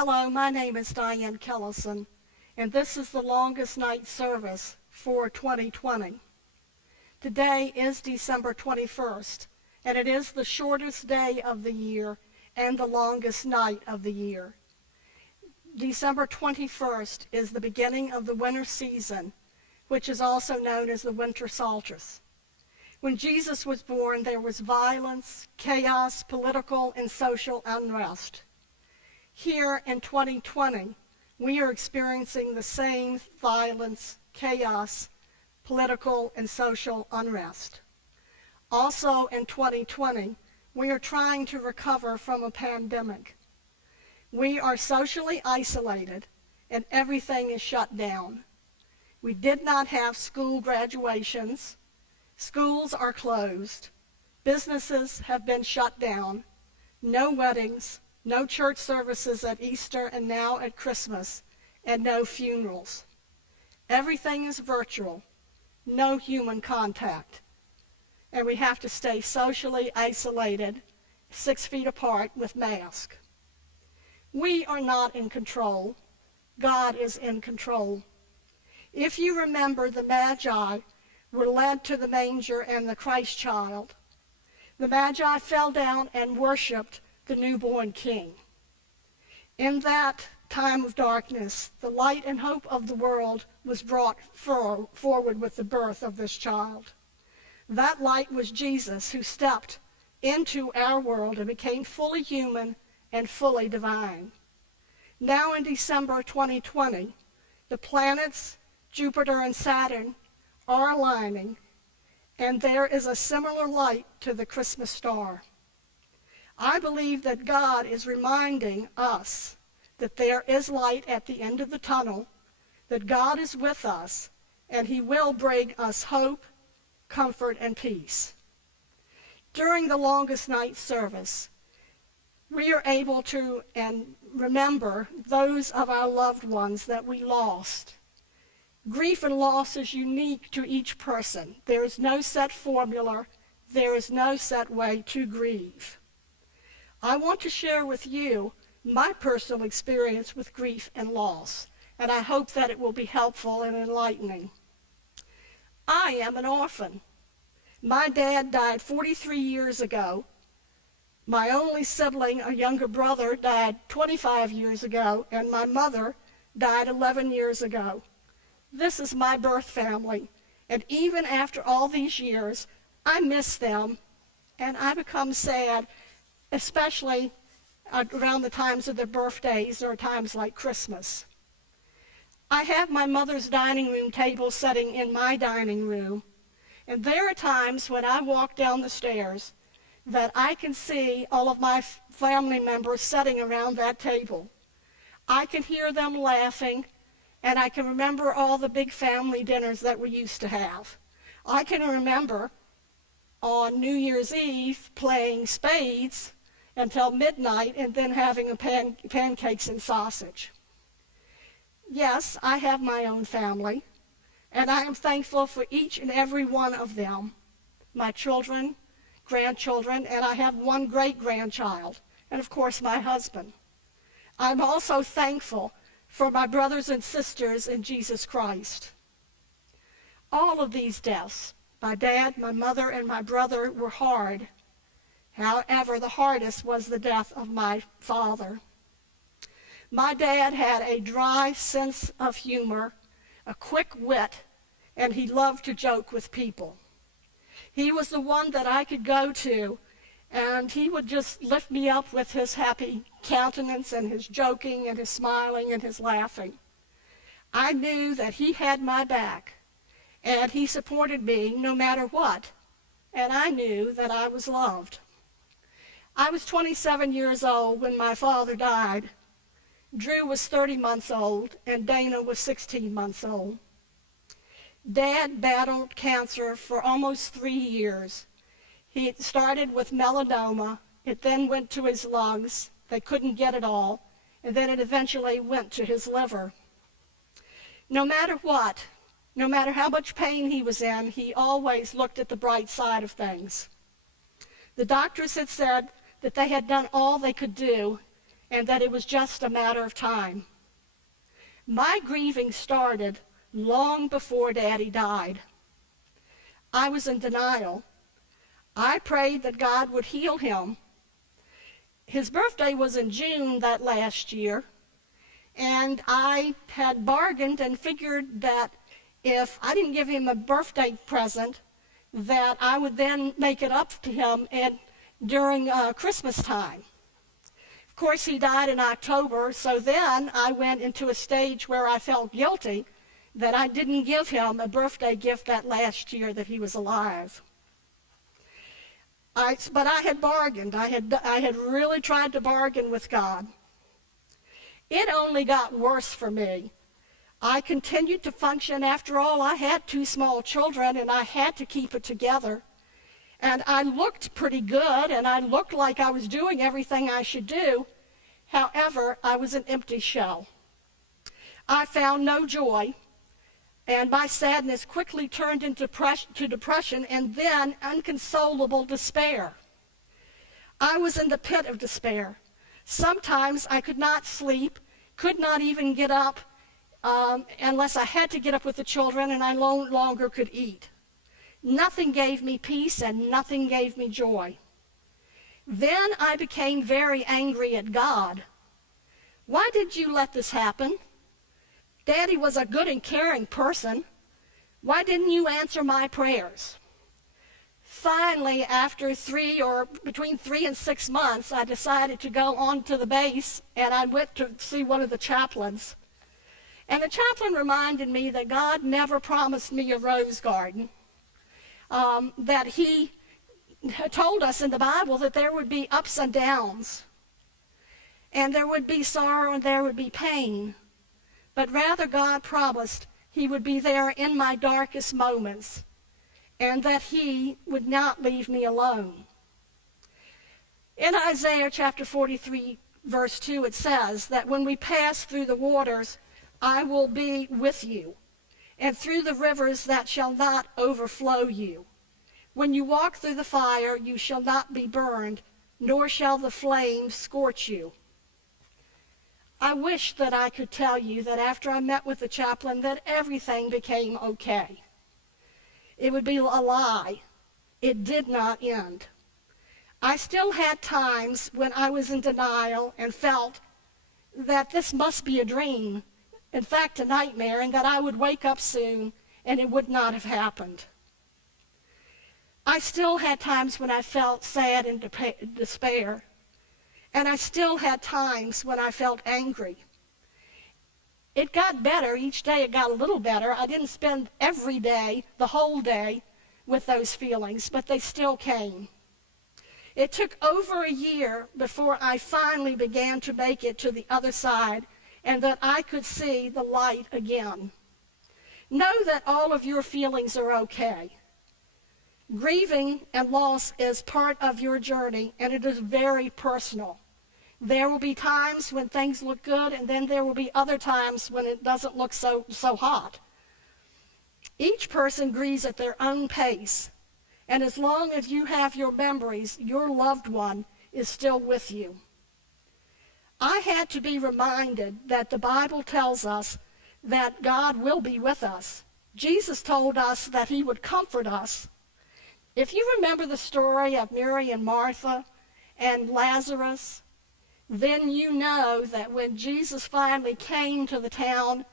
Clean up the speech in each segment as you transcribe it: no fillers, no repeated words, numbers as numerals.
Hello, my name is Diann Kellison, and this is the longest night service for 2020. Today is December 21st, and it is the shortest day of the year and the longest night of the year. December 21st is the beginning of the winter season, which is also known as the winter solstice. When Jesus was born, there was violence, chaos, political and social unrest. Here in 2020, we are experiencing the same violence, chaos, political and social unrest. Also in 2020, we are trying to recover from a pandemic. We are socially isolated and everything is shut down. We did not have school graduations. Schools are closed. Businesses have been shut down. No weddings, no church services at Easter and now at Christmas, and no funerals. Everything is virtual, no human contact. And we have to stay socially isolated, 6 feet apart with masks. We are not in control. God is in control. If you remember, the Magi were led to the manger and the Christ child. The Magi fell down and worshiped the newborn King. In that time of darkness, the light and hope of the world was brought forward with the birth of this child. That light was Jesus, who stepped into our world and became fully human and fully divine. Now in December 2020, the planets, Jupiter and Saturn, are aligning, and there is a similar light to the Christmas star. I believe that God is reminding us that there is light at the end of the tunnel, that God is with us, and He will bring us hope, comfort, and peace. During the longest night service, we are able to remember those of our loved ones that we lost. Grief and loss is unique to each person. There is no set formula. There is no set way to grieve. I want to share with you my personal experience with grief and loss, and I hope that it will be helpful and enlightening. I am an orphan. My dad died 43 years ago. My only sibling, a younger brother, died 25 years ago, and my mother died 11 years ago. This is my birth family, and even after all these years, I miss them, and I become sad, especially around the times of their birthdays or times like Christmas. I have my mother's dining room table setting in my dining room, and there are times when I walk down the stairs that I can see all of my family members sitting around that table. I can hear them laughing, and I can remember all the big family dinners that we used to have. I can remember on New Year's Eve playing spades until midnight and then having pancakes and sausage. Yes, I have my own family, and I am thankful for each and every one of them, my children, grandchildren, and I have one great-grandchild, and of course my husband. I'm also thankful for my brothers and sisters in Jesus Christ. All of these deaths, my dad, my mother, and my brother, were hard. However, the hardest was the death of my father. My dad had a dry sense of humor, a quick wit, and he loved to joke with people. He was the one that I could go to, and he would just lift me up with his happy countenance and his joking and his smiling and his laughing. I knew that he had my back, and he supported me no matter what, and I knew that I was loved. I was 27 years old when my father died. Drew was 30 months old, and Dana was 16 months old. Dad battled cancer for almost 3 years. He started with melanoma. It then went to his lungs. They couldn't get it all, and then it eventually went to his liver. No matter what, no matter how much pain he was in, he always looked at the bright side of things. The doctors had said that they had done all they could do, and that it was just a matter of time. My grieving started long before Daddy died. I was in denial. I prayed that God would heal him. His birthday was in June that last year, and I had bargained and figured that if I didn't give him a birthday present, that I would then make it up to him during Christmas time. Of course, he died in October, so then I went into a stage where I felt guilty that I didn't give him a birthday gift that last year that he was alive. But I had bargained. I had really tried to bargain with God. It only got worse for me. I continued to function. After all, I had 2 small children, and I had to keep it together. And I looked pretty good, and I looked like I was doing everything I should do. However, I was an empty shell. I found no joy, and my sadness quickly turned into depression and then inconsolable despair. I was in the pit of despair. Sometimes I could not sleep, could not even get up unless I had to get up with the children, and I no longer could eat. Nothing gave me peace and nothing gave me joy. Then I became very angry at God. Why did you let this happen? Daddy was a good and caring person. Why didn't you answer my prayers? Finally, after between 3 and 6 months, I decided to go on to the base, and I went to see one of the chaplains. And the chaplain reminded me that God never promised me a rose garden, that he told us in the Bible that there would be ups and downs, and there would be sorrow and there would be pain. But rather, God promised he would be there in my darkest moments, and that he would not leave me alone. In Isaiah chapter 43, verse 2, it says that when we pass through the waters, I will be with you, and through the rivers that shall not overflow you. When you walk through the fire, you shall not be burned, nor shall the flames scorch you. I wish that I could tell you that after I met with the chaplain that everything became okay. It would be a lie. It did not end. I still had times when I was in denial and felt that this must be a dream, in fact a nightmare, and that I would wake up soon and it would not have happened. I still had times when I felt sad and despair, and I still had times when I felt angry. It got better. Each day it got a little better. I didn't spend every day, the whole day, with those feelings, but they still came. It took over a year before I finally began to make it to the other side and that I could see the light again. Know that all of your feelings are okay. Grieving and loss is part of your journey, and it is very personal. There will be times when things look good, and then there will be other times when it doesn't look so hot. Each person grieves at their own pace, and as long as you have your memories, your loved one is still with you. I had to be reminded that the Bible tells us that God will be with us. Jesus told us that he would comfort us. If you remember the story of Mary and Martha and Lazarus, then you know that when Jesus finally came to the town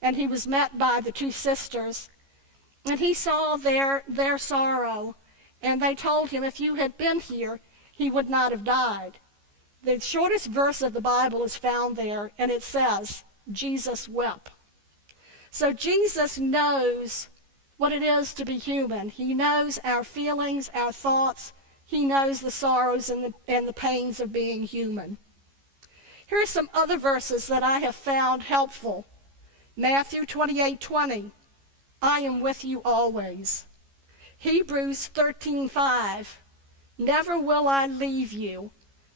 and he was met by the 2 sisters, and he saw their sorrow, and they told him if you had been here, he would not have died. The shortest verse of the Bible is found there, and it says, Jesus wept. So Jesus knows what it is to be human. He knows our feelings, our thoughts. He knows the sorrows and the pains of being human. Here are some other verses that I have found helpful. Matthew 28:20, I am with you always. Hebrews 13:5, never will I leave you,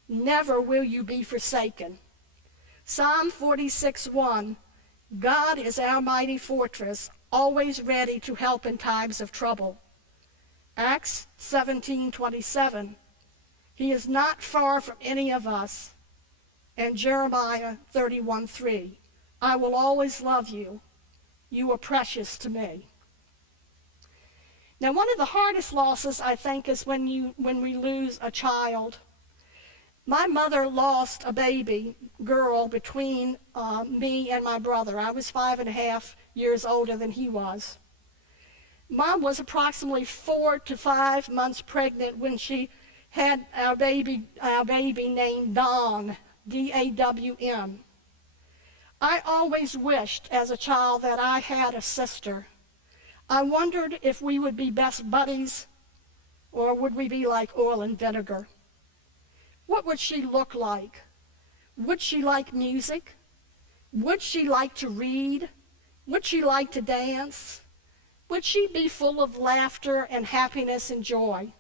never will you be forsaken. Psalm 46:1, God is our mighty fortress, always ready to help in times of trouble. Acts 17:27, he is not far from any of us. and Jeremiah 31:3. I will always love you. You are precious to me. Now, one of the hardest losses, I think, is when we lose a child. My mother lost a baby girl between me and my brother. I was 5.5 years older than he was. Mom was approximately 4 to 5 months pregnant when she had our baby named Dawn, D-A-W-N. I always wished as a child that I had a sister. I wondered if we would be best buddies or would we be like oil and vinegar. What would she look like? Would she like music? Would she like to read? Would she like to dance? Would she be full of laughter and happiness and joy?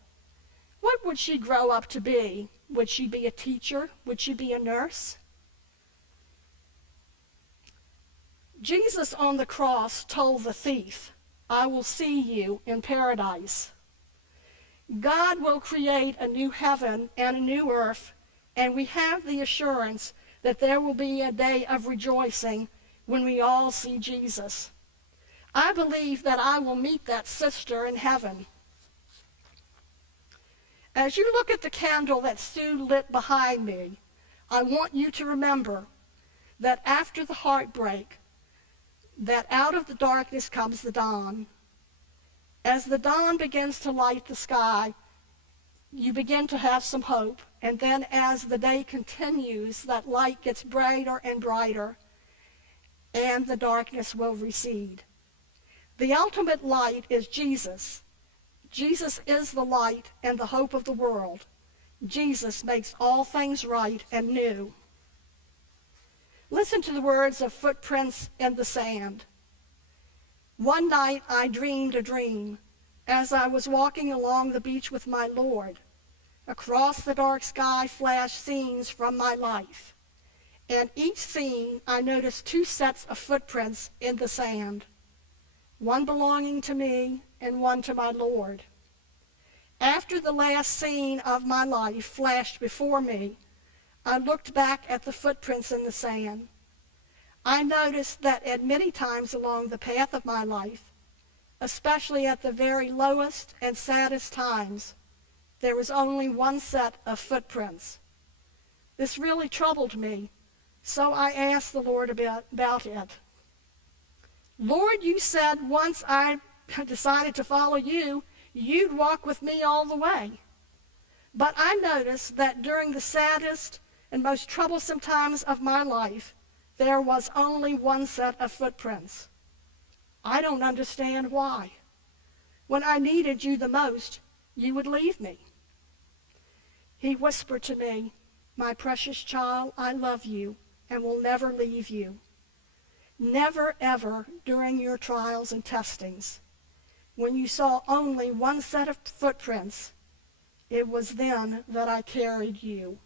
What would she grow up to be? Would she be a teacher? Would she be a nurse? Jesus on the cross told the thief, I will see you in paradise. God will create a new heaven and a new earth, and we have the assurance that there will be a day of rejoicing when we all see Jesus. I believe that I will meet that sister in heaven. As you look at the candle that Sue lit behind me, I want you to remember that after the heartbreak, that out of the darkness comes the dawn. As the dawn begins to light the sky, you begin to have some hope. And then as the day continues, that light gets brighter and brighter, and the darkness will recede. The ultimate light is Jesus. Jesus is the light and the hope of the world. Jesus makes all things right and new. Listen to the words of Footprints in the Sand. One night I dreamed a dream as I was walking along the beach with my Lord. Across the dark sky flashed scenes from my life. And each scene I noticed 2 sets of footprints in the sand, one belonging to me and one to my Lord. After the last scene of my life flashed before me, I looked back at the footprints in the sand. I noticed that at many times along the path of my life, especially at the very lowest and saddest times, there was only one set of footprints. This really troubled me, so I asked the Lord about it. Lord, you said once I decided to follow you, you'd walk with me all the way. But I noticed that during the saddest and most troublesome times of my life, there was only one set of footprints. I don't understand why. When I needed you the most, you would leave me. He whispered to me, my precious child, I love you and will never leave you. Never ever during your trials and testings, when you saw only one set of footprints, it was then that I carried you.